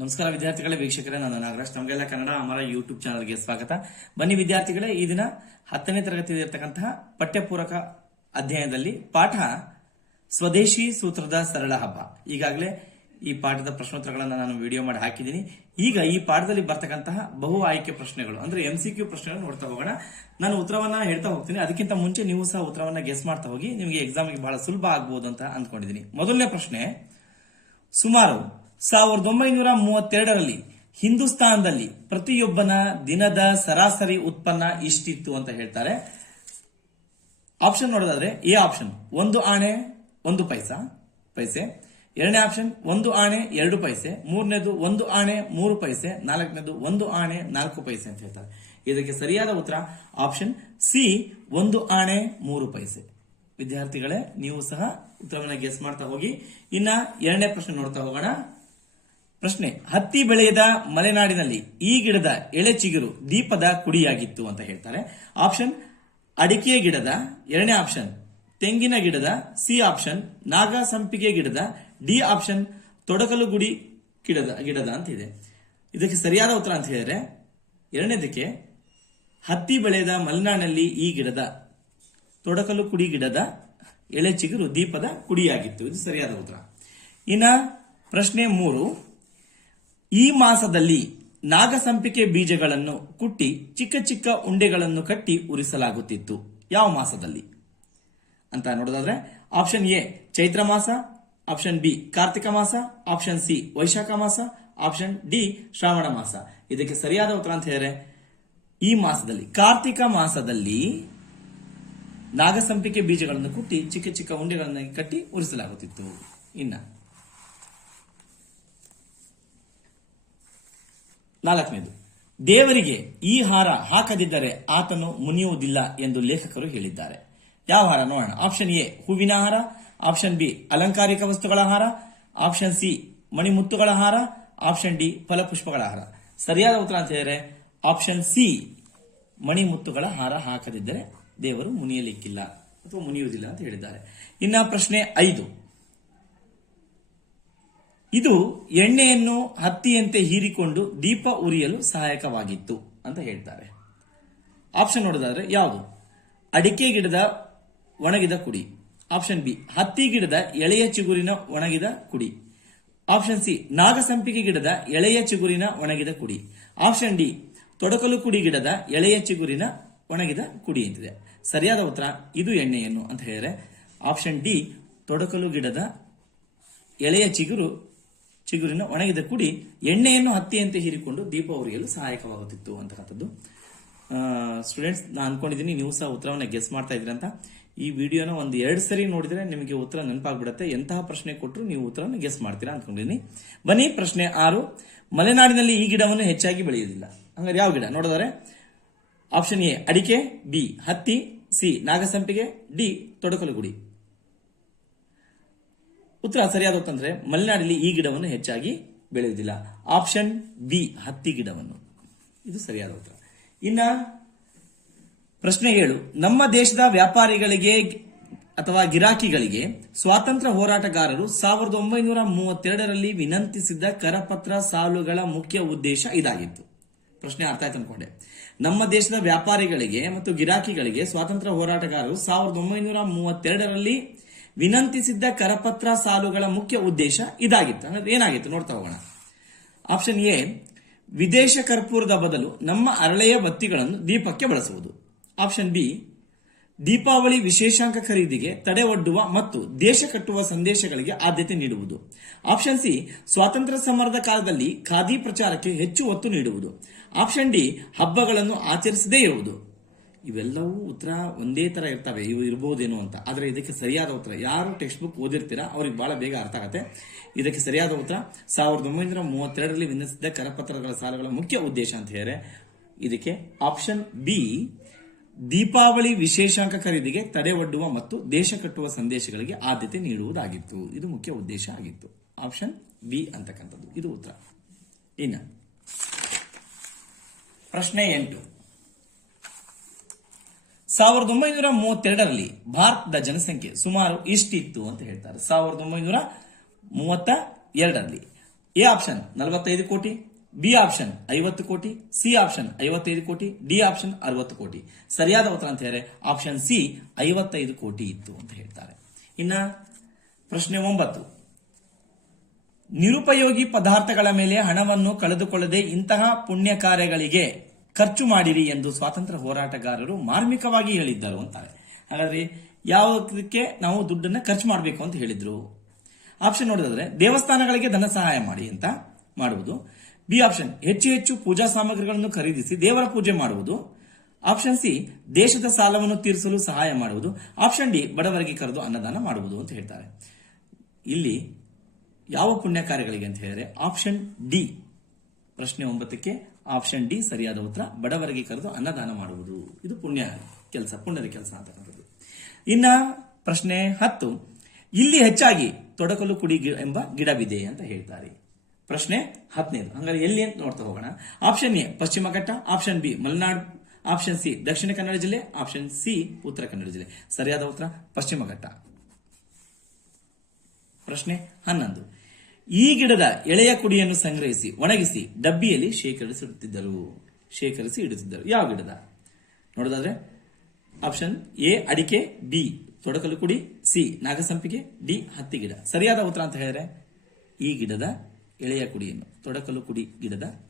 ನಮಸ್ಕಾರ ವಿದ್ಯಾರ್ಥಿಗಳೇ, ವೀಕ್ಷಕರೇ, ನಾನು ನಾಗರಾಜ್. ನಮಗೆಲ್ಲ ಕನ್ನಡ ಅಮರ ಯೂಟ್ಯೂಬ್ ಚಾನಲ್ಗೆ ಸ್ವಾಗತ. ಬನ್ನಿ ವಿದ್ಯಾರ್ಥಿಗಳೇ, ಈ ದಿನ ಹತ್ತನೇ ತರಗತಿಯಲ್ಲಿರ್ತಕ್ಕಂತಹ ಪಠ್ಯಪೂರಕ ಅಧ್ಯಯನದಲ್ಲಿ ಪಾಠ ಸ್ವದೇಶಿ ಸೂತ್ರದ ಸರಳ ಹಬ್ಬ. ಈಗಾಗಲೇ ಈ ಪಾಠದ ಪ್ರಶ್ನೋತ್ತರಗಳನ್ನು ನಾನು ವಿಡಿಯೋ ಮಾಡಿ ಹಾಕಿದ್ದೀನಿ. ಈಗ ಈ ಪಾಠದಲ್ಲಿ ಬರ್ತಕ್ಕಂತಹ ಬಹು ಆಯ್ಕೆ ಪ್ರಶ್ನೆಗಳು, ಅಂದ್ರೆ ಎಂ ಸಿ ಕ್ಯೂ ಪ್ರಶ್ನೆಗಳು ನೋಡ್ತಾ ಹೋಗೋಣ. ನಾನು ಉತ್ತರವನ್ನ ಹೇಳ್ತಾ ಹೋಗ್ತೀನಿ. ಅದಕ್ಕಿಂತ ಮುಂಚೆ ನೀವು ಸಹ ಉತ್ತರವನ್ನ ಗೆಸ್ ಮಾಡ್ತಾ ಹೋಗಿ, ನಿಮಗೆ ಎಕ್ಸಾಮ್ಗೆ ಬಹಳ ಸುಲಭ ಆಗ್ಬಹುದು ಅಂತ ಅಂದ್ಕೊಂಡಿದ್ದೀನಿ. ಮೊದಲನೇ ಪ್ರಶ್ನೆ, ಸುಮಾರು ಸಾವಿರದ ಒಂಬೈನೂರ ಮೂವತ್ತೆರಡರಲ್ಲಿ ಹಿಂದೂಸ್ತಾನದಲ್ಲಿ ಪ್ರತಿಯೊಬ್ಬನ ದಿನದ ಸರಾಸರಿ ಉತ್ಪನ್ನ ಇಷ್ಟಿತ್ತು ಅಂತ ಹೇಳ್ತಾರೆ. ಆಪ್ಷನ್ ನೋಡೋದಾದ್ರೆ ಎ ಆಪ್ಷನ್, ಒಂದು ಆಣೆ, ಒಂದು ಪೈಸಾ, ಪೈಸೆ. ಎರಡನೇ ಆಪ್ಷನ್, ಒಂದು ಆಣೆ, ಎರಡು ಪೈಸೆ. ಮೂರನೇದು, ಒಂದು ಆಣೆ, ಮೂರು ಪೈಸೆ. ನಾಲ್ಕನೇದು, ಒಂದು ಆಣೆ, ನಾಲ್ಕು ಪೈಸೆ ಅಂತ ಹೇಳ್ತಾರೆ. ಇದಕ್ಕೆ ಸರಿಯಾದ ಉತ್ತರ ಆಪ್ಷನ್ ಸಿ, ಒಂದು ಆಣೆ, ಮೂರು ಪೈಸೆ. ವಿದ್ಯಾರ್ಥಿಗಳೇ, ನೀವು ಸಹ ಉತ್ತರವನ್ನು ಗೆಸ್ ಮಾಡ್ತಾ ಹೋಗಿ. ಇನ್ನ ಎರಡನೇ ಪ್ರಶ್ನೆ ನೋಡ್ತಾ ಹೋಗೋಣ. ಪ್ರಶ್ನೆ, ಹತ್ತಿ ಬೆಳೆಯದ ಮಲೆನಾಡಿನಲ್ಲಿ ಈ ಗಿಡದ ಎಳೆ ಚಿಗುರು ದೀಪದ ಕುಡಿಯಾಗಿತ್ತು ಅಂತ ಹೇಳ್ತಾರೆ. ಆಪ್ಷನ್ ಅಡಿಕೆ ಗಿಡದ, ಎರಡನೇ ಆಪ್ಷನ್ ತೆಂಗಿನ ಗಿಡದ ಸಿ ಆಪ್ಷನ್ ನಾಗಾ ಸಂಪಿಗೆ ಗಿಡದ ಡಿ ಆಪ್ಷನ್ ತೊಡಕಲು ಗುಡಿ ಗಿಡದ ಗಿಡದ ಅಂತ ಇದೆ. ಇದಕ್ಕೆ ಸರಿಯಾದ ಉತ್ತರ ಅಂತ ಹೇಳಿದ್ರೆ, ಎರಡನೇದಕ್ಕೆ, ಹತ್ತಿ ಬೆಳೆದ ಮಲೆನಾಡಿನಲ್ಲಿ ಈ ಗಿಡದ ತೊಡಕಲು ಕುಡಿ ಗಿಡದ ಎಳೆ ಚಿಗುರು ದೀಪದ ಕುಡಿಯಾಗಿತ್ತು. ಇದು ಸರಿಯಾದ ಉತ್ತರ. ಇನ್ನ ಪ್ರಶ್ನೆ ಮೂರು ಈ ಮಾಸದಲ್ಲಿ ನಾಗಸಂಪಿಕೆ ಬೀಜಗಳನ್ನು ಕುಟ್ಟಿ ಚಿಕ್ಕ ಚಿಕ್ಕ ಉಂಡೆಗಳನ್ನು ಕಟ್ಟಿ ಉರಿಸಲಾಗುತ್ತಿತ್ತು. ಯಾವ ಮಾಸದಲ್ಲಿ? ಅಂತ ನೋಡೋದಾದ್ರೆ ಆಪ್ಷನ್ ಎ ಚೈತ್ರ ಮಾಸ ಆಪ್ಷನ್ ಬಿ ಕಾರ್ತಿಕ ಮಾಸ ಆಪ್ಷನ್ ಸಿ ವೈಶಾಖ ಮಾಸ ಆಪ್ಷನ್ ಡಿ ಶ್ರಾವಣ ಮಾಸ. ಇದಕ್ಕೆ ಸರಿಯಾದ ಉತ್ತರ ಅಂತ ಹೇಳಿದ್ರೆ, ಈ ಮಾಸದಲ್ಲಿ, ಕಾರ್ತಿಕ ಮಾಸದಲ್ಲಿ ನಾಗಸಂಪಿಕೆ ಬೀಜಗಳನ್ನು ಕುಟ್ಟಿ ಚಿಕ್ಕ ಚಿಕ್ಕ ಉಂಡೆಗಳನ್ನು ಕಟ್ಟಿ ಉರಿಸಲಾಗುತ್ತಿತ್ತು. ಇನ್ನ. ನಾಲ್ಕನೇದು, ದೇವರಿಗೆ ಈ ಹಾರ ಹಾಕದಿದ್ದರೆ ಆತನು ಮುನಿಯುವುದಿಲ್ಲ ಎಂದು ಲೇಖಕರು ಹೇಳಿದ್ದಾರೆ. ಯಾವ ಹಾರ ನೋಡೋಣ. ಆಪ್ಷನ್ ಎ, ಹೂವಿನ ಹಾರ. ಆಪ್ಷನ್ ಬಿ, ಅಲಂಕಾರಿಕ ವಸ್ತುಗಳ ಹಾರ. ಆಪ್ಷನ್ ಸಿ, ಮಣಿಮುತ್ತುಗಳ ಹಾರ. ಆಪ್ಷನ್ ಡಿ, ಫಲಪುಷ್ಪಗಳ ಹಾರ. ಸರಿಯಾದ ಉತ್ತರ ಅಂತ ಹೇಳಿದರೆ, ಆಪ್ಷನ್ ಸಿ, ಮಣಿಮುತ್ತುಗಳ ಹಾರ ಹಾಕದಿದ್ದರೆ ದೇವರು ಮುನಿಯಲಿಕ್ಕಿಲ್ಲ ಅಥವಾ ಮುನಿಯುವುದಿಲ್ಲ ಅಂತ ಹೇಳಿದ್ದಾರೆ. ಇನ್ನ ಪ್ರಶ್ನೆ ಐದು. ಇದು ಎಣ್ಣೆಯನ್ನು ಹತ್ತಿಯಂತೆ ಹೀರಿಕೊಂಡು ದೀಪ ಉರಿಯಲು ಸಹಾಯಕವಾಗಿತ್ತು ಅಂತ ಹೇಳ್ತಾರೆ. ಆಪ್ಷನ್ ನೋಡೋದಾದ್ರೆ ಯಾವುದು? ಅಡಿಕೆ ಗಿಡದ ಒಣಗಿದ ಕುಡಿ. ಆಪ್ಷನ್ ಬಿ ಹತ್ತಿ ಗಿಡದ ಎಳೆಯ ಚಿಗುರಿನ ಒಣಗಿದ ಕುಡಿ. ಆಪ್ಷನ್ ಸಿ ನಾಗಸಂಪಿಗೆ ಗಿಡದ ಎಳೆಯ ಚಿಗುರಿನ ಒಣಗಿದ ಕುಡಿ. ಆಪ್ಷನ್ ಡಿ ತೊಡಕಲು ಕುಡಿ ಗಿಡದ ಎಳೆಯ ಚಿಗುರಿನ ಒಣಗಿದ ಕುಡಿ ಅಂತಿದೆ ಸರಿಯಾದ ಉತ್ತರ, ಇದು ಎಣ್ಣೆಯನ್ನು ಅಂತ ಹೇಳಿದ್ರೆ ಆಪ್ಷನ್ ಡಿ ತೊಡಕಲು ಗಿಡದ ಎಳೆಯ ಚಿಗುರು ಚಿಗುರಿನ ಒಣಗಿದ ಕುಡಿ ಎಣ್ಣೆಯನ್ನು ಹತ್ತಿಯಂತೆ ಹೀರಿಕೊಂಡು ದೀಪ ಉರಿಯಲು ಸಹಾಯಕವಾಗುತ್ತಿತ್ತು ಅಂತಕ್ಕಂಥದ್ದು. ಸ್ಟೂಡೆಂಟ್ಸ್ ನಾನು ಅನ್ಕೊಂಡಿದ್ದೀನಿ ನೀವು ಸಹ ಉತ್ತರವನ್ನು ಗೆಸ್ ಮಾಡ್ತಾ ಇದ್ದೀರಿ ಅಂತ. ಈ ವಿಡಿಯೋನ ಒಂದು ಎರಡು ಸರಿ ನೋಡಿದ್ರೆ ನಿಮಗೆ ಉತ್ತರ ನೆನಪಾಗ್ಬಿಡುತ್ತೆ. ಎಂತಹ ಪ್ರಶ್ನೆ ಕೊಟ್ಟರು ನೀವು ಉತ್ತರವನ್ನು ಗೆಸ್ ಮಾಡ್ತೀರಾ ಅನ್ಕೊಂಡಿದ್ದೀನಿ ಬನ್ನಿ, ಪ್ರಶ್ನೆ ಆರು. ಮಲೆನಾಡಿನಲ್ಲಿ ಈ ಗಿಡವನ್ನು ಹೆಚ್ಚಾಗಿ ಬೆಳೆಯುವುದಿಲ್ಲ. ಹಂಗಾರೆ ಯಾವ ಗಿಡ? ನೋಡಿದರೆ? ಆಪ್ಷನ್ ಎ, ಅಡಿಕೆ, ಬಿ, ಹತ್ತಿ, ಸಿ, ನಾಗಸಂಪಿಗೆ, ಡಿ, ತೊಡಕಲುಗುಡಿ. ಉತ್ತರ ಸರಿಯಾದ ಉತ್ತರ ಮಲೆನಾಡಲ್ಲಿ ಈ ಗಿಡವನ್ನು ಹೆಚ್ಚಾಗಿ ಬೆಳೆಯುವುದಿಲ್ಲ. ಆಪ್ಷನ್ ಬಿ ಹತ್ತಿ ಗಿಡವನ್ನು. ಇದು ಸರಿಯಾದ ಉತ್ತರ. ಇನ್ನ ಪ್ರಶ್ನೆ ಏಳು, ನಮ್ಮ ದೇಶದ ವ್ಯಾಪಾರಿಗಳಿಗೆ ಅಥವಾ ಗಿರಾಕಿಗಳಿಗೆ ಸ್ವಾತಂತ್ರ್ಯ ಹೋರಾಟಗಾರರು ಸಾವಿರದ ಒಂಬೈನೂರ ಮೂವತ್ತೆರಡರಲ್ಲಿ ವಿನಂತಿಸಿದ್ದ ಕರಪತ್ರ ಸಾಲುಗಳ ಮುಖ್ಯ ಉದ್ದೇಶ ಇದಾಗಿತ್ತು. ಪ್ರಶ್ನೆ ಅರ್ಥ ಆಯ್ತು ಅನ್ಕೊಂಡೆ. ನಮ್ಮ ದೇಶದ ವ್ಯಾಪಾರಿಗಳಿಗೆ ಮತ್ತು ಗಿರಾಕಿಗಳಿಗೆ ಸ್ವಾತಂತ್ರ್ಯ ಹೋರಾಟಗಾರರು ಸಾವಿರದ ಒಂಬೈನೂರ ಮೂವತ್ತೆರಡರಲ್ಲಿ ವಿನಂತಿಸಿದ್ದ ಕರಪತ್ರ ಸಾಲುಗಳ ಮುಖ್ಯ ಉದ್ದೇಶ ಇದಾಗಿತ್ತು. ಅಂದ್ರೆ ಏನಾಗಿತ್ತು? ನೋಡ್ತಾ ಹೋಗೋಣ. ಆಪ್ಷನ್ ಎ ವಿದೇಶ ಕರ್ಪೂರದ ಬದಲು ನಮ್ಮ ಅರಳೆಯ ಬತ್ತಿಗಳನ್ನು ದೀಪಕ್ಕೆ ಬಳಸುವುದು. ಆಪ್ಷನ್ ಬಿ ದೀಪಾವಳಿ ವಿಶೇಷಾಂಕ ಖರೀದಿಗೆ ತಡೆ ಒಡ್ಡುವ ಮತ್ತು ದೇಶ ಕಟ್ಟುವ ಸಂದೇಶಗಳಿಗೆ ಆದ್ಯತೆ ನೀಡುವುದು. ಆಪ್ಷನ್ ಸಿ ಸ್ವಾತಂತ್ರ್ಯ ಸಮರದ ಕಾಲದಲ್ಲಿ ಖಾದಿ ಪ್ರಚಾರಕ್ಕೆ ಹೆಚ್ಚು ಒತ್ತು ನೀಡುವುದು. ಆಪ್ಷನ್ ಡಿ ಹಬ್ಬಗಳನ್ನು ಆಚರಿಸದೇ ಇರುವುದು. ಇವೆಲ್ಲವೂ ಉತ್ತರ ಒಂದೇ ತರ ಇರ್ತವೆ, ಇವು ಇರಬಹುದೇನೋ ಅಂತ. ಆದ್ರೆ ಇದಕ್ಕೆ ಸರಿಯಾದ ಉತ್ತರ, ಯಾರು ಟೆಕ್ಸ್ಟ್ ಬುಕ್ ಓದಿರ್ತೀರಾ, ಅವ್ರಿಗೆ ಬಹಳ ಬೇಗ ಅರ್ಥ ಆಗುತ್ತೆ. ಇದಕ್ಕೆ ಸರಿಯಾದ ಉತ್ತರ, ಸಾವಿರದ ಒಂಬೈನೂರ ಮೂವತ್ತೆರಡರಲ್ಲಿ ವಿನಿಸಿದ ಕರಪತ್ರಗಳ ಸಾಲಗಳ ಮುಖ್ಯ ಉದ್ದೇಶ ಅಂತ ಹೇಳಿದ್ರೆ, ಇದಕ್ಕೆ ಆಪ್ಷನ್ ಬಿ ದೀಪಾವಳಿ ವಿಶೇಷಾಂಕ ಖರೀದಿಗೆ ತಡೆ ಒಡ್ಡುವ ಮತ್ತು ದೇಶ ಕಟ್ಟುವ ಸಂದೇಶಗಳಿಗೆ ಆದ್ಯತೆ ನೀಡುವುದಾಗಿತ್ತು. ಇದು ಮುಖ್ಯ ಉದ್ದೇಶ ಆಗಿತ್ತು. ಆಪ್ಷನ್ ಬಿ ಅಂತಕ್ಕಂಥದ್ದು. ಇದು ಉತ್ತರ. ಇನ್ನು ಪ್ರಶ್ನೆ ಎಂಟು. ಸಾವಿರದ ಒಂಬೈನೂರ ಮೂವತ್ತೆರಡರಲ್ಲಿ ಭಾರತದ ಜನಸಂಖ್ಯೆ ಸುಮಾರು ಇಷ್ಟಿತ್ತು ಅಂತ ಹೇಳ್ತಾರೆ. ಸಾವಿರದ ಒಂಬೈನೂರ ಮೂವತ್ತ ಎರಡರಲ್ಲಿ ಎ ಆಪ್ಷನ್ ನಲವತ್ತೈದು ಕೋಟಿ, ಬಿ ಆಪ್ಷನ್ ಐವತ್ತು ಕೋಟಿ, ಸಿ ಆಪ್ಷನ್ ಐವತ್ತೈದು ಕೋಟಿ, ಡಿ ಆಪ್ಷನ್ ಅರವತ್ತು ಕೋಟಿ. ಸರಿಯಾದ ಉತ್ತರ ಅಂತ ಹೇಳಿದ್ರೆ ಆಪ್ಷನ್ ಸಿ ಐವತ್ತೈದು ಕೋಟಿ ಇತ್ತು ಅಂತ ಹೇಳ್ತಾರೆ. ಇನ್ನ ಪ್ರಶ್ನೆ ಒಂಬತ್ತು. ನಿರುಪಯೋಗಿ ಪದಾರ್ಥಗಳ ಮೇಲೆ ಹಣವನ್ನು ಕಳೆದುಕೊಳ್ಳದೆ ಇಂತಹ ಪುಣ್ಯ ಕಾರ್ಯಗಳಿಗೆ ಖರ್ಚು ಮಾಡಿರಿ ಎಂದು ಸ್ವಾತಂತ್ರ್ಯ ಹೋರಾಟಗಾರರು ಮಾರ್ಮಿಕವಾಗಿ ಹೇಳಿದ್ದರು ಅಂತಾರೆ. ಹಾಗಾದ್ರೆ ಯಾವುದಕ್ಕೆ ನಾವು ದುಡ್ಡನ್ನ ಖರ್ಚು ಮಾಡಬೇಕು ಅಂತ ಹೇಳಿದ್ರು? ಆಪ್ಷನ್ ನೋಡಿದ್ರೆ ದೇವಸ್ಥಾನಗಳಿಗೆ ಧನ ಸಹಾಯ ಮಾಡಿ ಅಂತ ಮಾಡುವುದು. ಬಿ ಆಪ್ಷನ್ ಹೆಚ್ಚು ಹೆಚ್ಚು ಪೂಜಾ ಸಾಮಗ್ರಿಗಳನ್ನು ಖರೀದಿಸಿ ದೇವರ ಪೂಜೆ ಮಾಡುವುದು. ಆಪ್ಷನ್ ಸಿ ದೇಶದ ಸಾಲವನ್ನು ತೀರಿಸಲು ಸಹಾಯ ಮಾಡುವುದು. ಆಪ್ಷನ್ ಡಿ ಬಡವರಿಗೆ ಕರೆದು ಅನ್ನದಾನ ಮಾಡುವುದು ಅಂತ ಹೇಳ್ತಾರೆ. ಇಲ್ಲಿ ಯಾವ ಪುಣ್ಯ ಕಾರ್ಯಗಳಿಗೆ ಅಂತ ಹೇಳಿದ್ರೆ ಆಪ್ಷನ್ ಡಿ ಪ್ರಶ್ನೆ ಒಂಬತ್ತಕ್ಕೆ ಆಪ್ಷನ್ ಡಿ ಸರಿಯಾದ ಉತ್ತರ, ಬಡವರಿಗೆ ಕರೆದು ಅನ್ನದಾನ ಮಾಡುವುದು. ಇದು ಪುಣ್ಯ, ಕೆಲಸ, ಪುಣ್ಯದ ಕೆಲಸ ಅಂತಕ್ಕಂಥದ್ದು ಇನ್ನ ಪ್ರಶ್ನೆ ಹತ್ತು. ಇಲ್ಲಿ ಹೆಚ್ಚಾಗಿ ತೊಡಕಲು ಕುಡಿ ಎಂಬ ಗಿಡವಿದೆ ಅಂತ ಹೇಳ್ತಾರೆ. ಪ್ರಶ್ನೆ ಹತ್ತನೇದು ಹಂಗಾರೆ ಎಲ್ಲಿ ಅಂತ ನೋಡ್ತಾ ಹೋಗೋಣ. Option A, Paschima Ghatta. Option B, Malenadu. Option C, Dakshina Kannada ಜಿಲ್ಲೆ. ಆಪ್ಷನ್ ಸಿ, ಉತ್ತರ ಕನ್ನಡ ಜಿಲ್ಲೆ. ಸರಿಯಾದ ಉತ್ತರ, ಪಶ್ಚಿಮ ಘಟ್ಟ. ಪ್ರಶ್ನೆ ಹನ್ನೊಂದು. ಈ ಗಿಡದ ಎಳೆಯ ಕುಡಿಯನ್ನು ಸಂಗ್ರಹಿಸಿ, ಒಣಗಿಸಿ, ಡಬ್ಬಿಯಲ್ಲಿ ಶೇಖರಿಸಿಡುತ್ತಿದ್ದರು ಶೇಖರಿಸಿ ಇಡುತ್ತಿದ್ದರು ಯಾವ ಗಿಡದ? ನೋಡೋದಾದ್ರೆ ಆಪ್ಷನ್ ಎ ಅಡಿಕೆ ಬಿ ತೊಡಕಲು ಕುಡಿ ಸಿ ನಾಗಸಂಪಿಗೆ ಡಿ ಹತ್ತಿ ಗಿಡ. ಸರಿಯಾದ ಉತ್ತರ ಅಂತ ಹೇಳಿದ್ರೆ, ಈ ಗಿಡದ ಎಳೆಯ ಕುಡಿಯನ್ನು ತೊಡಕಲು ಕುಡಿ ಗಿಡದ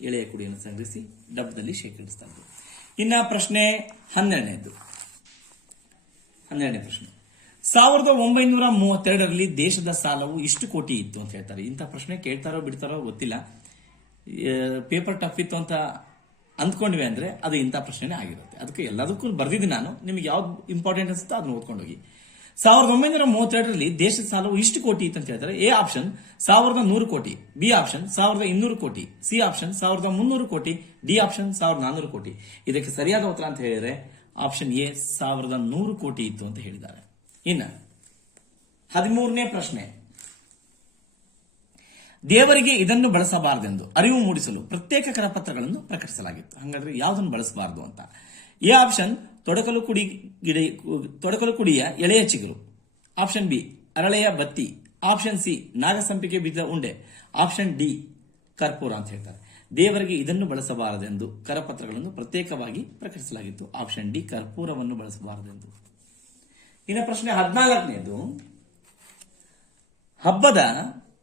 ಎಳೆಯ ಕುಡಿಯನ್ನು ಸಂಗ್ರಹಿಸಿ ಡಬ್ಬದಲ್ಲಿ ಶೇಖರಿಸ್ತಾ ಇನ್ನ ಪ್ರಶ್ನೆ ಹನ್ನೆರಡನೇದು ಹನ್ನೆರಡನೇ ಪ್ರಶ್ನೆ. ಸಾವಿರದ ಒಂಬೈನೂರ ಮೂವತ್ತೆರಡರಲ್ಲಿ ದೇಶದ ಸಾಲವು ಇಷ್ಟು ಕೋಟಿ ಇತ್ತು ಅಂತ ಹೇಳ್ತಾರೆ. ಇಂಥ ಪ್ರಶ್ನೆ ಕೇಳ್ತಾರೋ ಬಿಡ್ತಾರೋ ಗೊತ್ತಿಲ್ಲ. ಪೇಪರ್ ಟಫ್ ಇತ್ತು ಅಂತ ಅಂದ್ಕೊಂಡ್ವಿ ಅಂದ್ರೆ ಅದು ಇಂಥ ಪ್ರಶ್ನೆನೇ ಆಗಿರುತ್ತೆ. ಅದಕ್ಕೆ ಎಲ್ಲದಕ್ಕೂ ಬರ್ದಿದ್ದೆ ನಾನು. ನಿಮಗೆ ಯಾವ್ದು ಇಂಪಾರ್ಟೆಂಟ್ ಅನ್ಸುತ್ತೋ ಅದನ್ನ ಓದ್ಕೊಂಡು ಹೋಗಿ ಸಾವಿರದ ಒಂಬೈನೂರ ಮೂವತ್ತೆರಡರಲ್ಲಿ ದೇಶದ ಸಾಲವು ಇಷ್ಟು ಕೋಟಿ ಇತ್ತು ಅಂತ ಹೇಳ್ತಾರೆ. ಎ ಆಪ್ಷನ್ ಸಾವಿರದ ನೂರು ಕೋಟಿ, ಬಿ ಆಪ್ಷನ್ ಸಾವಿರದ ಇನ್ನೂರು ಕೋಟಿ, ಸಿ ಆಪ್ಷನ್ ಸಾವಿರದ ಮುನ್ನೂರು ಕೋಟಿ, ಡಿ ಆಪ್ಷನ್ ಸಾವಿರದ ನಾನ್ನೂರು ಕೋಟಿ. ಇದಕ್ಕೆ ಸರಿಯಾದ ಉತ್ತರ ಅಂತ ಹೇಳಿದ್ರೆ ಆಪ್ಷನ್ ಎ ಸಾವಿರದ ನೂರು ಕೋಟಿ ಇತ್ತು ಅಂತ ಹೇಳಿದ್ದಾರೆ. ಇನ್ನ ಹದಿಮೂರನೇ ಪ್ರಶ್ನೆ. ದೇವರಿಗೆ ಇದನ್ನು ಬಳಸಬಾರದೆಂದು ಅರಿವು ಮೂಡಿಸಲು ಪ್ರತ್ಯೇಕ ಕರಪತ್ರಗಳನ್ನು ಪ್ರಕಟಿಸಲಾಗಿತ್ತು. ಹಾಗಾದ್ರೆ ಯಾವುದನ್ನು ಬಳಸಬಾರದು ಅಂತ. ಎ ಆಪ್ಷನ್ ತೊಡಕಲು ಕುಡಿ ಗಿಡ ತೊಡಕಲು ಕುಡಿಯ ಎಳೆಯ ಚಿಗುರು. ಆಪ್ಷನ್ ಬಿ ಅರಳೆಯ ಬತ್ತಿ. ಆಪ್ಷನ್ ಸಿ ನಾಗಸಂಪಿಗೆ ಬಿದ್ದ ಉಂಡೆ. ಆಪ್ಷನ್ ಡಿ ಕರ್ಪೂರ ಅಂತ ಹೇಳ್ತಾರೆ. ದೇವರಿಗೆ ಇದನ್ನು ಬಳಸಬಾರದೆಂದು ಕರಪತ್ರಗಳನ್ನು ಪ್ರತ್ಯೇಕವಾಗಿ ಪ್ರಕಟಿಸಲಾಗಿತ್ತು. Option D ಕರ್ಪೂರವನ್ನು ಬಳಸಬಾರದೆಂದು. ಇನ್ನು ಪ್ರಶ್ನೆ ಹದಿನಾಲ್ಕನೇದು ಹಬ್ಬದ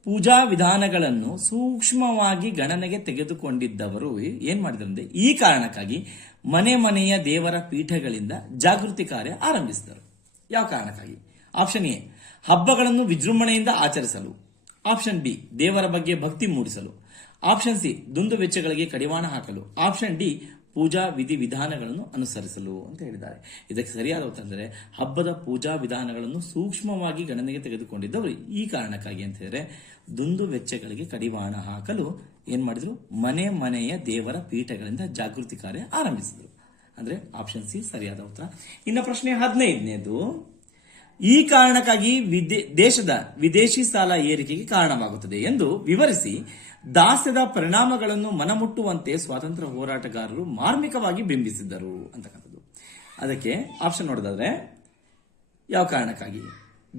ಪೂಜಾ ವಿಧಾನಗಳನ್ನು ಸೂಕ್ಷ್ಮವಾಗಿ ಗಣನೆಗೆ ತೆಗೆದುಕೊಂಡಿದ್ದವರು ಏನ್ ಮಾಡಿದ್ರು ಅಂದ್ರೆ ಈ ಕಾರಣಕ್ಕಾಗಿ ಮನೆ ಮನೆಯ ದೇವರ ಪೀಠಗಳಿಂದ ಜಾಗೃತಿ ಕಾರ್ಯ ಆರಂಭಿಸಿದರು. ಯಾವ ಕಾರಣಕ್ಕಾಗಿ? ಆಪ್ಷನ್ ಎ ಹಬ್ಬಗಳನ್ನು ವಿಜೃಂಭಣೆಯಿಂದ ಆಚರಿಸಲು. ಆಪ್ಷನ್ ಬಿ ದೇವರ ಬಗ್ಗೆ ಭಕ್ತಿ ಮೂಡಿಸಲು. ಆಪ್ಷನ್ ಸಿ ದುಂದು ವೆಚ್ಚಗಳಿಗೆ ಕಡಿವಾಣ ಹಾಕಲು. ಆಪ್ಷನ್ ಡಿ ಪೂಜಾ ವಿಧಿ ವಿಧಾನಗಳನ್ನು ಅನುಸರಿಸಲು ಅಂತ ಹೇಳಿದ್ದಾರೆ. ಇದಕ್ಕೆ ಸರಿಯಾದ ಅಂದರೆ ಹಬ್ಬದ ಪೂಜಾ ವಿಧಾನಗಳನ್ನು ಸೂಕ್ಷ್ಮವಾಗಿ ಗಣನೆಗೆ ತೆಗೆದುಕೊಂಡಿದ್ದವರು ಈ ಕಾರಣಕ್ಕಾಗಿ ಅಂತ ಹೇಳಿದ್ರೆ ದುಂದು ವೆಚ್ಚಗಳಿಗೆ ಕಡಿವಾಣ ಹಾಕಲು ಏನ್ ಮಾಡಿದ್ರು? ಮನೆ ಮನೆಯ ದೇವರ ಪೀಠಗಳಿಂದ ಜಾಗೃತಿ ಕಾರ್ಯ ಆರಂಭಿಸಿದ್ರು. ಅಂದ್ರೆ ಆಪ್ಷನ್ ಸಿ ಸರಿಯಾದ ಉತ್ತರ. ಇನ್ನು ಪ್ರಶ್ನೆ ಹದಿನೈದನೇದು, ಈ ಕಾರಣಕ್ಕಾಗಿ ದೇಶದ ವಿದೇಶಿ ಸಾಲ ಏರಿಕೆಗೆ ಕಾರಣವಾಗುತ್ತದೆ ಎಂದು ವಿವರಿಸಿ ದಾಸ್ಯದ ಪರಿಣಾಮಗಳನ್ನು ಮನಮುಟ್ಟುವಂತೆ ಸ್ವಾತಂತ್ರ್ಯ ಹೋರಾಟಗಾರರು ಮಾರ್ಮಿಕವಾಗಿ ಬಿಂಬಿಸಿದ್ದರು ಅಂತಕ್ಕಂಥದ್ದು. ಅದಕ್ಕೆ ಆಪ್ಷನ್ ನೋಡೋದಾದ್ರೆ, ಯಾವ ಕಾರಣಕ್ಕಾಗಿ?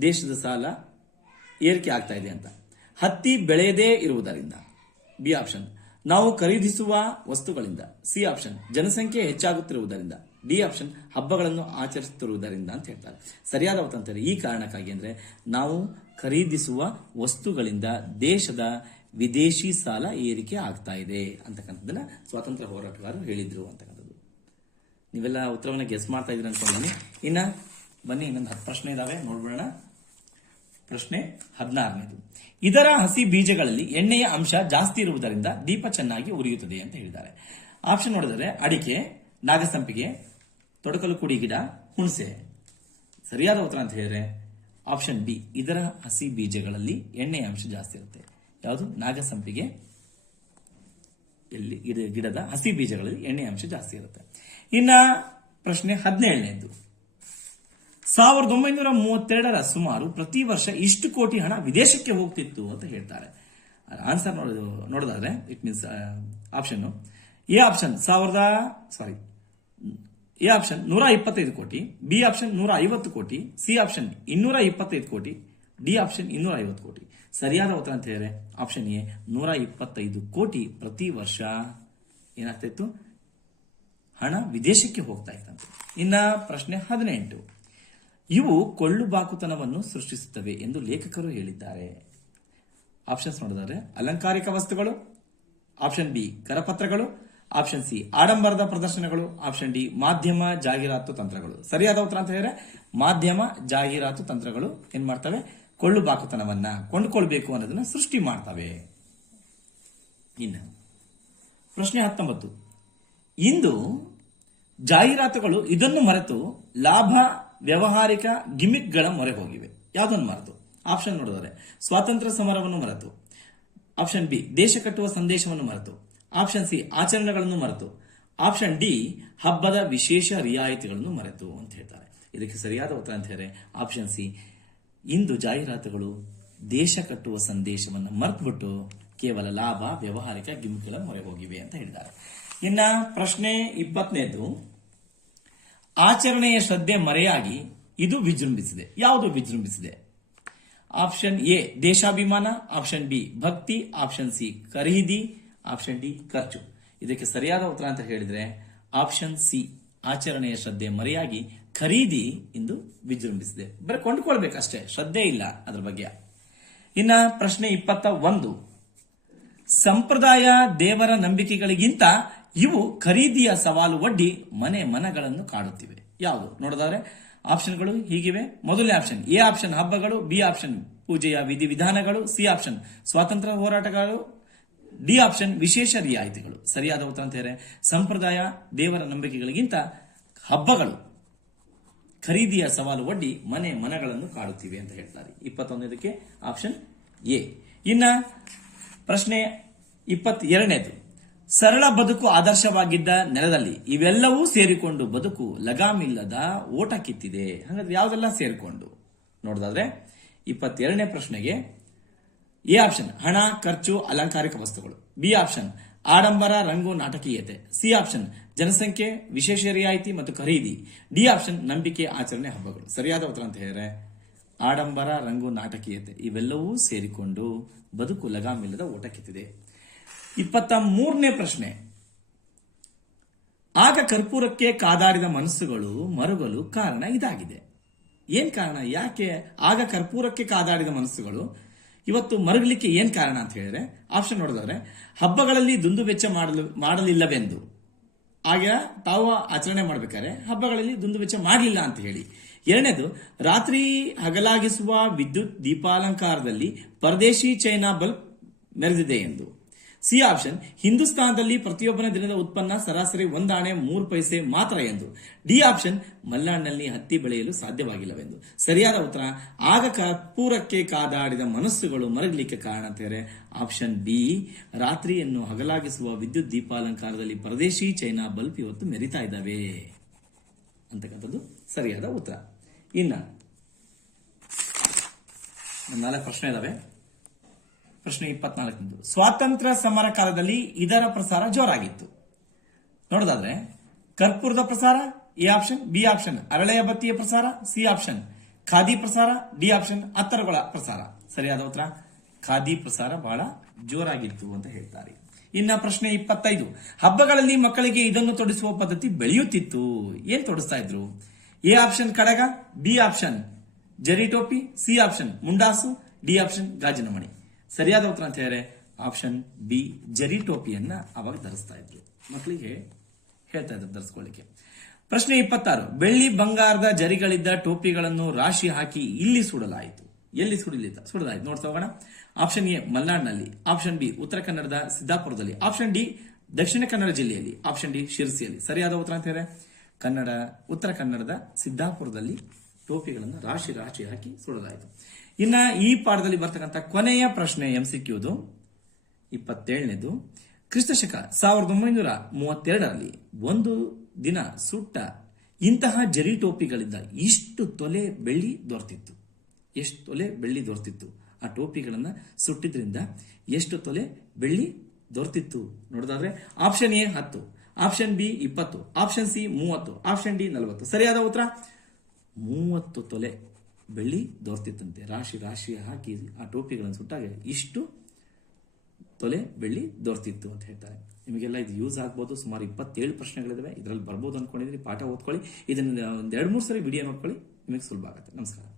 ದೇಶದ ಸಾಲ ಏರಿಕೆ ಆಗ್ತಾ ಇದೆ ಅಂತ. ಹತ್ತಿ ಬೆಳೆಯದೇ ಇರುವುದರಿಂದ. ಬಿ ಆಪ್ಷನ್ ನಾವು ಖರೀದಿಸುವ ವಸ್ತುಗಳಿಂದ. ಸಿ ಆಪ್ಷನ್ ಜನಸಂಖ್ಯೆ ಹೆಚ್ಚಾಗುತ್ತಿರುವುದರಿಂದ. ಡಿ ಆಪ್ಷನ್ ಹಬ್ಬಗಳನ್ನು ಆಚರಿಸುತ್ತಿರುವುದರಿಂದ ಅಂತ ಹೇಳ್ತಾರೆ. ಸರಿಯಾದ ಉತ್ತರ. ಅಂತಾರೆ ಈ ಕಾರಣಕ್ಕಾಗಿ ಅಂದ್ರೆ, ನಾವು ಖರೀದಿಸುವ ವಸ್ತುಗಳಿಂದ ದೇಶದ ವಿದೇಶಿ ಸಾಲ ಏರಿಕೆ ಆಗ್ತಾ ಇದೆ ಅಂತಕ್ಕಂಥದ್ದನ್ನ ಸ್ವಾತಂತ್ರ್ಯ ಹೋರಾಟಗಾರರು ಹೇಳಿದ್ರು ಅಂತಕ್ಕಂಥದ್ದು. ನೀವೆಲ್ಲ ಉತ್ತರವನ್ನು ಗೆಸ್ ಮಾಡ್ತಾ ಇದ್ರಿ ಅನ್ಕೊಂಡಿದ್ದೀನಿ. ಇನ್ನ ಬನ್ನಿ, ಇನ್ನೊಂದು ಹತ್ತು ಪ್ರಶ್ನೆ ಇದಾವೆ, ನೋಡ್ಬಿಡೋಣ. ಪ್ರಶ್ನೆ ಹದಿನಾರನೇದು. ಇದರ ಹಸಿ ಬೀಜಗಳಲ್ಲಿ ಎಣ್ಣೆಯ ಅಂಶ ಜಾಸ್ತಿ ಇರುವುದರಿಂದ ದೀಪ ಚೆನ್ನಾಗಿ ಉರಿಯುತ್ತದೆ ಅಂತ ಹೇಳಿದ್ದಾರೆ. ಆಪ್ಷನ್ ನೋಡಿದರೆ ಅಡಿಕೆ, ನಾಗಸಂಪಿಗೆ, ತೊಡಕಲು ಕುಡಿ ಗಿಡ, ಹುಣಸೆ. ಸರಿಯಾದ ಉತ್ತರ ಅಂತ ಹೇಳಿದ್ರೆ ಆಪ್ಷನ್ ಬಿ ಇದರ ಹಸಿ ಬೀಜಗಳಲ್ಲಿ ಎಣ್ಣೆಯ ಅಂಶ ಜಾಸ್ತಿ ಇರುತ್ತೆ. ಯಾವುದು? ನಾಗಸಂಪಿಗೆ. ಇಲ್ಲಿ ಗಿಡ ಗಿಡದ ಹಸಿ ಬೀಜಗಳಲ್ಲಿ ಎಣ್ಣೆ ಅಂಶ ಜಾಸ್ತಿ ಇರುತ್ತೆ. ಇನ್ನ ಪ್ರಶ್ನೆ ಹದಿನೇಳನೇದು ಸಾವಿರದ ಒಂಬೈನೂರ ಮೂವತ್ತೆರಡರ ಸುಮಾರು ಪ್ರತಿ ವರ್ಷ ಇಷ್ಟು ಕೋಟಿ ಹಣ ವಿದೇಶಕ್ಕೆ ಹೋಗ್ತಿತ್ತು ಅಂತ ಹೇಳ್ತಾರೆ. ಆನ್ಸರ್ ನೋಡೋದು ನೋಡೋದಾದ್ರೆ it means option A option ಸಾವಿರದ ಸಾರಿ ಎ ಆಪ್ಷನ್ ನೂರ ಇಪ್ಪತ್ತೈದು ಕೋಟಿ, ಬಿ ಆಪ್ಷನ್ ನೂರ ಐವತ್ತು ಕೋಟಿ, ಸಿ ಆಪ್ಷನ್ ಇನ್ನೂರ ಇಪ್ಪತ್ತೈದು ಕೋಟಿ ಡಿ ಆಪ್ಷನ್ ಇನ್ನೂರ ಐವತ್ತು ಕೋಟಿ. ಸರಿಯಾದ ಉತ್ತರ ಅಂತ ಹೇಳಿದ್ರೆ ಆಪ್ಷನ್ ಎ ನೂರ ಇಪ್ಪತ್ತೈದು ಕೋಟಿ ಪ್ರತಿ ವರ್ಷ. ಏನಾಗ್ತಾ ಇತ್ತು ಹಣ ವಿದೇಶಕ್ಕೆ ಹೋಗ್ತಾ ಇತ್ತಂತೆ. ಇನ್ನ ಪ್ರಶ್ನೆ ಹದಿನೆಂಟು. ಇವು ಕೊಳ್ಳು ಬಾಕುತನವನ್ನು ಸೃಷ್ಟಿಸುತ್ತವೆ ಎಂದು ಲೇಖಕರು ಹೇಳಿದ್ದಾರೆ. ಆಪ್ಷನ್ಸ್ ನೋಡಿದರೆ ಅಲಂಕಾರಿಕ ವಸ್ತುಗಳು, ಆಪ್ಷನ್ ಬಿ ಕರಪತ್ರಗಳು, ಆಪ್ಷನ್ ಸಿ ಆಡಂಬರದ ಪ್ರದರ್ಶನಗಳು, ಆಪ್ಷನ್ ಡಿ ಮಾಧ್ಯಮ ಜಾಹೀರಾತು ತಂತ್ರಗಳು. ಸರಿಯಾದ ಉತ್ತರ ಅಂತ ಹೇಳಿದ್ರೆ ಮಾಧ್ಯಮ ಜಾಹೀರಾತು ತಂತ್ರಗಳು ಏನ್ ಮಾಡ್ತವೆ? ಕೊಳ್ಳು ಬಾಕುತನವನ್ನ ಕೊಂಡುಕೊಳ್ಬೇಕು ಅನ್ನೋದನ್ನ ಸೃಷ್ಟಿ ಮಾಡ್ತವೆ. ಇನ್ನು ಪ್ರಶ್ನೆ ಹತ್ತೊಂಬತ್ತು. ಇಂದು ಜಾಹೀರಾತುಗಳು ಇದನ್ನು ಮರೆತು ಲಾಭ, ವ್ಯವಹಾರಿಕ ಗಿಮಿಕ್ಗಳ ಮೊರೆ ಹೋಗಿವೆ. ಯಾವುದನ್ನು ಮರೆತು? ಆಪ್ಷನ್ ನೋಡಿದರೆ. ಸ್ವಾತಂತ್ರ್ಯ ಸಮರವನ್ನು ಮರೆತು. ಆಪ್ಷನ್ ಬಿ, ದೇಶ ಕಟ್ಟುವ ಸಂದೇಶವನ್ನು ಮರೆತು. ಆಪ್ಷನ್ ಸಿ, ಆಚರಣೆಗಳನ್ನು ಮರೆತು. ಆಪ್ಷನ್ ಡಿ, ಹಬ್ಬದ ವಿಶೇಷ ರಿಯಾಯಿತಿಗಳನ್ನು ಮರೆತು ಅಂತ ಹೇಳ್ತಾರೆ. ಇದಕ್ಕೆ ಸರಿಯಾದ ಉತ್ತರ ಅಂತ ಹೇಳಿದ್ರೆ ಆಪ್ಷನ್ ಸಿ ಇಂದು ಜಾಹೀರಾತುಗಳು ದೇಶ ಕಟ್ಟುವ ಸಂದೇಶವನ್ನು ಮರೆತುಬಿಟ್ಟು ಕೇವಲ ಲಾಭ, ವ್ಯವಹಾರಿಕ ಗಿಮಿಕ್ಗಳ ಮೊರೆ ಹೋಗಿವೆ ಅಂತ ಹೇಳಿದ್ದಾರೆ. ಇನ್ನ ಪ್ರಶ್ನೆ ಇಪ್ಪತ್ತನೇದು, ಆಚರಣೆಯ ಶ್ರದ್ಧೆ ಮರೆಯಾಗಿ ಇದು ವಿಜೃಂಭಿಸಿದೆ. ಯಾವುದು ವಿಜೃಂಭಿಸಿದೆ? ಆಪ್ಷನ್ ಎ, ದೇಶಾಭಿಮಾನ, ಆಪ್ಷನ್ ಬಿ, ಭಕ್ತಿ, ಆಪ್ಷನ್ ಸಿ, ಖರೀದಿ, ಆಪ್ಷನ್ ಡಿ, ಖರ್ಚು. ಇದಕ್ಕೆ ಸರಿಯಾದ ಉತ್ತರ ಅಂತ ಹೇಳಿದ್ರೆ, ಆಪ್ಷನ್ ಸಿ, ಆಚರಣೆಯ ಶ್ರದ್ಧೆ ಮರೆಯಾಗಿ ಖರೀದಿ ಇಂದು ವಿಜೃಂಭಿಸಿದೆ. ಬರೀ ಕೊಂಡ್ಕೊಳ್ಬೇಕಷ್ಟೇ, ಶ್ರದ್ಧೆ ಇಲ್ಲ ಅದ್ರ ಬಗ್ಗೆ. ಇನ್ನ ಪ್ರಶ್ನೆ ಇಪ್ಪತ್ತ ಒಂದು. ಸಂಪ್ರದಾಯ ದೇವರ ನಂಬಿಕೆಗಳಿಗಿಂತ ಇವು ಖರೀದಿಯ ಸವಾಲು ಒಡ್ಡಿ ಮನೆ ಮನಗಳನ್ನು ಕಾಡುತ್ತಿವೆ. ಯಾವುದು? ನೋಡೋದಾದ್ರೆ ಆಪ್ಷನ್ಗಳು ಹೀಗಿವೆ. ಮೊದಲನೇ ಆಪ್ಷನ್, ಎ ಆಪ್ಷನ್ ಹಬ್ಬಗಳು, ಬಿ ಆಪ್ಷನ್ ಪೂಜೆಯ ವಿಧಿವಿಧಾನಗಳು, ಸಿ ಆಪ್ಷನ್ ಸ್ವಾತಂತ್ರ್ಯ ಹೋರಾಟಗಳು, ಡಿ ಆಪ್ಷನ್ ವಿಶೇಷ ರಿಯಾಯಿತಿಗಳು. ಸರಿಯಾದ ಉತ್ತರ ಅಂತ ಹೇಳಿದ್ರೆ ಸಂಪ್ರದಾಯ ದೇವರ ನಂಬಿಕೆಗಳಿಗಿಂತ ಹಬ್ಬಗಳು ಖರೀದಿಯ ಸವಾಲು ಒಡ್ಡಿ ಮನೆ ಮನಗಳನ್ನು ಕಾಡುತ್ತಿವೆ ಅಂತ ಹೇಳ್ತಾರೆ. ಇಪ್ಪತ್ತೊಂದಕ್ಕೆ ಆಪ್ಷನ್ ಎ ಇನ್ನ ಪ್ರಶ್ನೆ ಇಪ್ಪತ್ತೆರಡನೇದು. ಸರಳ ಬದುಕು ಆದರ್ಶವಾಗಿದ್ದ ನೆಲದಲ್ಲಿ ಇವೆಲ್ಲವೂ ಸೇರಿಕೊಂಡು ಬದುಕು ಲಗಾಮಿಲ್ಲದ ಓಟ ಕಿತ್ತಿದೆ. ಹಾಗಾದ್ರೆ ಯಾವುದೆಲ್ಲ ಸೇರಿಕೊಂಡು? ನೋಡೋದಾದ್ರೆ ಇಪ್ಪತ್ತೆರಡನೇ ಪ್ರಶ್ನೆಗೆ ಎ ಆಪ್ಷನ್ ಹಣ, ಖರ್ಚು, ಅಲಂಕಾರಿಕ ವಸ್ತುಗಳು. ಬಿ ಆಪ್ಷನ್ ಆಡಂಬರ, ರಂಗು, ನಾಟಕೀಯತೆ. ಸಿ ಆಪ್ಷನ್ ಜನಸಂಖ್ಯೆ, ವಿಶೇಷ ರಿಯಾಯಿತಿ ಮತ್ತು ಖರೀದಿ. ಡಿ ಆಪ್ಷನ್ ನಂಬಿಕೆ ಆಚರಣೆ ಹಬ್ಬಗಳು. ಸರಿಯಾದ ಉತ್ತರ ಅಂತ ಹೇಳಿದ್ರೆ, ಆಡಂಬರ, ರಂಗು, ನಾಟಕೀಯತೆ ಇವೆಲ್ಲವೂ ಸೇರಿಕೊಂಡು ಬದುಕು ಲಗಾಮಿಲ್ಲದ ಓಟ ಕಿತ್ತಿದೆ. ಇಪ್ಪತ್ತ ಮೂರನೇ ಪ್ರಶ್ನೆ. ಆಗ ಕರ್ಪೂರಕ್ಕೆ ಕಾದಾಡಿದ ಮನಸ್ಸುಗಳು ಮರುಗಲು ಕಾರಣ ಇದಾಗಿದೆ. ಏನ್ ಕಾರಣ? ಯಾಕೆ ಆಗ ಕರ್ಪೂರಕ್ಕೆ ಕಾದಾಡಿದ ಮನಸ್ಸುಗಳು? ಇವತ್ತು ಮರುಗಲಿಕ್ಕೆ ಏನ್ ಕಾರಣ ಅಂತ ಹೇಳಿದ್ರೆ, ಆಪ್ಷನ್ ನೋಡಿದ್ರೆ ಹಬ್ಬಗಳಲ್ಲಿ ದುಂದು ವೆಚ್ಚ ಮಾಡಲು, ಮಾಡಲಿಲ್ಲವೆಂದು. ಆಗ ತಾವು ಆಚರಣೆ ಮಾಡಬೇಕಾದ್ರೆ ಹಬ್ಬಗಳಲ್ಲಿ ದುಂದುವೆಚ್ಚ ಮಾಡಲಿಲ್ಲ ಅಂತ ಹೇಳಿ. ಎರಡನೇದು, ರಾತ್ರಿ ಹಗಲಾಗಿಸುವ ವಿದ್ಯುತ್ ದೀಪಾಲಂಕಾರದಲ್ಲಿ ಪರದೇಶಿ ಚೈನಾ ಬಲ್ಬ್ ನೆರೆದಿದೆ ಎಂದು. ಸಿ ಆಪ್ಷನ್, ಹಿಂದೂಸ್ತಾನದಲ್ಲಿ ಪ್ರತಿಯೊಬ್ಬನ ದಿನದ ಉತ್ಪನ್ನ ಸರಾಸರಿ ಒಂದಾಣೆ ಮೂರು ಪೈಸೆ ಮಾತ್ರ ಎಂದು. ಡಿ ಆಪ್ಷನ್, ಮಲ್ನಾಡಿನಲ್ಲಿ ಹತ್ತಿ ಬೆಳೆಯಲು ಸಾಧ್ಯವಾಗಿಲ್ಲವೆಂದು. ಸರಿಯಾದ ಉತ್ತರ, ಆಗ ಕರ್ಪೂರಕ್ಕೆ ಕಾದಾಡಿದ ಮನಸ್ಸುಗಳು ಮರಗಲಿಕ್ಕೆ ಕಾರಣ ತೆರೆ ಆಪ್ಷನ್ ಬಿ, ರಾತ್ರಿಯನ್ನು ಹಗಲಾಗಿಸುವ ವಿದ್ಯುತ್ ದೀಪಾಲಂಕಾರದಲ್ಲಿ ಪರದೇಶಿ ಚೈನಾ ಬಲ್ಬ್ ಇವತ್ತು ಮೆರಿತಾ ಇದ್ದಾವೆ. ಅಂತಕ್ಕಂಥದ್ದು ಸರಿಯಾದ ಉತ್ತರ. ಇನ್ನ ನಾಲ್ಕು ಪ್ರಶ್ನೆ ಇದಾವೆ. ಪ್ರಶ್ನೆ ಇಪ್ಪತ್ನಾಲ್ಕನೇದು. ಸ್ವಾತಂತ್ರ್ಯ ಸಮರ ಕಾಲದಲ್ಲಿ ಇದರ ಪ್ರಸಾರ ಜೋರಾಗಿತ್ತು. ನೋಡೋದಾದ್ರೆ, ಕರ್ಪೂರದ ಪ್ರಸಾರ, ಎ ಆಪ್ಷನ್, ಬಿ ಆಪ್ಷನ್, ಅರಳೆಯ ಬತ್ತಿಯ ಪ್ರಸಾರ, ಸಿ ಆಪ್ಷನ್, ಖಾದಿ ಪ್ರಸಾರ, ಡಿ ಆಪ್ಷನ್, ಅತ್ತರಗಳ ಪ್ರಸಾರ. ಸರಿಯಾದ ಉತ್ತರ? ಖಾದಿ ಪ್ರಸಾರ ಬಹಳ ಜೋರಾಗಿತ್ತು ಅಂತ ಹೇಳ್ತಾರೆ. ಇನ್ನ ಪ್ರಶ್ನೆ ಇಪ್ಪತ್ತೈದು. ಹಬ್ಬಗಳಲ್ಲಿ ಮಕ್ಕಳಿಗೆ ಇದನ್ನು ತೊಡಿಸುವ ಪದ್ಧತಿ ಬೆಳೆಯುತ್ತಿತ್ತು. ಏನ್ ತೊಡಿಸ್ತಾ ಇದ್ರು? ಎ ಆಪ್ಷನ್ ಕಡಗ, ಬಿ ಆಪ್ಷನ್ ಜರಿ ಟೋಪಿ, ಸಿ ಆಪ್ಷನ್ ಮುಂಡಾಸು, ಡಿ ಆಪ್ಷನ್ ಗಾಜಿನ ಮಣಿ. ಸರಿಯಾದ ಉತ್ತರ ಅಂತ ಹೇಳಿದ್ರೆ ಆಪ್ಷನ್ ಬಿ ಜರಿ ಟೋಪಿಯನ್ನ ಅವಾಗ ಧರಿಸ್ತಾ ಇದ್ರು ಮಕ್ಕಳಿಗೆ ಹೇಳ್ತಾ ಇದ್ರು ಧರಿಸ್ಕೊಳ್ಳಿಕ್ಕೆ. ಪ್ರಶ್ನೆ ಇಪ್ಪತ್ತಾರು, ಬೆಳ್ಳಿ ಬಂಗಾರದ ಜರಿಗಳಿದ್ದ ಟೋಪಿಗಳನ್ನು ರಾಶಿ ಹಾಕಿ ಇಲ್ಲಿ ಸುಡಲಾಯಿತು. ಎಲ್ಲಿ ಸುಡಲಿಲ್ಲ ಸುಡಲಾಯಿತು. ನೋಡ್ತಾ ಹೋಗೋಣ. ಆಪ್ಷನ್ ಎ ಮಲ್ನಾಡ್ನಲ್ಲಿ. ಆಪ್ಷನ್ ಬಿ ಉತ್ತರ ಕನ್ನಡದ ಸಿದ್ದಾಪುರದಲ್ಲಿ. ಆಪ್ಷನ್ ಡಿ ದಕ್ಷಿಣ ಕನ್ನಡ ಜಿಲ್ಲೆಯಲ್ಲಿ. ಆಪ್ಷನ್ ಡಿ ಶಿರಸಿಯಲ್ಲಿ. ಸರಿಯಾದ ಉತ್ತರ ಅಂತ ಹೇಳಿದ್ರೆ ಕನ್ನಡ, ಉತ್ತರ ಕನ್ನಡದ ಸಿದ್ದಾಪುರದಲ್ಲಿ ಟೋಪಿಗಳನ್ನು ರಾಶಿ ರಾಶಿ ಹಾಕಿ ಸುಡಲಾಯಿತು. ಇನ್ನ ಈ ಪಾಠದಲ್ಲಿ ಬರ್ತಕ್ಕಂಥ ಕೊನೆಯ ಪ್ರಶ್ನೆ ಎಂ ಸಿ ಕ್ಯೂದು ಇಪ್ಪತ್ತೇಳನೇದು ಕ್ರಿಸ್ತಶಕ ಸಾವಿರದ ಒಂಬೈನೂರ ಮೂವತ್ತೆರಡರಲ್ಲಿ ಒಂದು ದಿನ ಸುಟ್ಟ ಇಂತಹ ಜರಿ ಟೋಪಿಗಳಿಂದ ಇಷ್ಟು ತೊಲೆ ಬೆಳ್ಳಿ ದೊರೆತಿತ್ತು. ಎಷ್ಟು ತೊಲೆ ಬೆಳ್ಳಿ ದೊರೆತಿತ್ತು? ಆ ಟೋಪಿಗಳನ್ನ ಸುಟ್ಟಿದ್ರಿಂದ ಎಷ್ಟು ತೊಲೆ ಬೆಳ್ಳಿ ದೊರೆತಿತ್ತು? ನೋಡೋದಾದ್ರೆ ಆಪ್ಷನ್ ಎ ಹತ್ತು, ಆಪ್ಷನ್ ಬಿ ಇಪ್ಪತ್ತು, ಆಪ್ಷನ್ ಸಿ ಮೂವತ್ತು, ಆಪ್ಷನ್ ಡಿ ನಲವತ್ತು. ಸರಿಯಾದ ಉತ್ತರ? ಮೂವತ್ತು ತೊಲೆ ಬೆಳ್ಳಿ ದೊರೆತಿತ್ತಂತೆ. ರಾಶಿ ರಾಶಿ ಹಾಕಿ ಆ ಟೋಪಿಗಳನ್ನು ಸುಟ್ಟಾಗ ಇಷ್ಟು ತೊಲೆ ಬೆಳ್ಳಿ ದೊರೆತಿತ್ತು ಅಂತ ಹೇಳ್ತಾರೆ. ನಿಮಗೆಲ್ಲ ಇದು ಯೂಸ್ ಆಗ್ಬೋದು. ಸುಮಾರು ಇಪ್ಪತ್ತೇಳು ಪ್ರಶ್ನೆಗಳಿದಾವೆ. ಇದರಲ್ಲಿ ಬರ್ಬೋದು ಅನ್ಕೊಂಡಿದ್ರೆ ಪಾಠ ಓದ್ಕೊಳ್ಳಿ. ಇದನ್ನು ಒಂದು ಎರಡು ಮೂರು ಸರಿ ವಿಡಿಯೋ ನೋಡ್ಕೊಳ್ಳಿ. ನಿಮಗೆ ಸುಲಭ ಆಗುತ್ತೆ. ನಮಸ್ಕಾರ.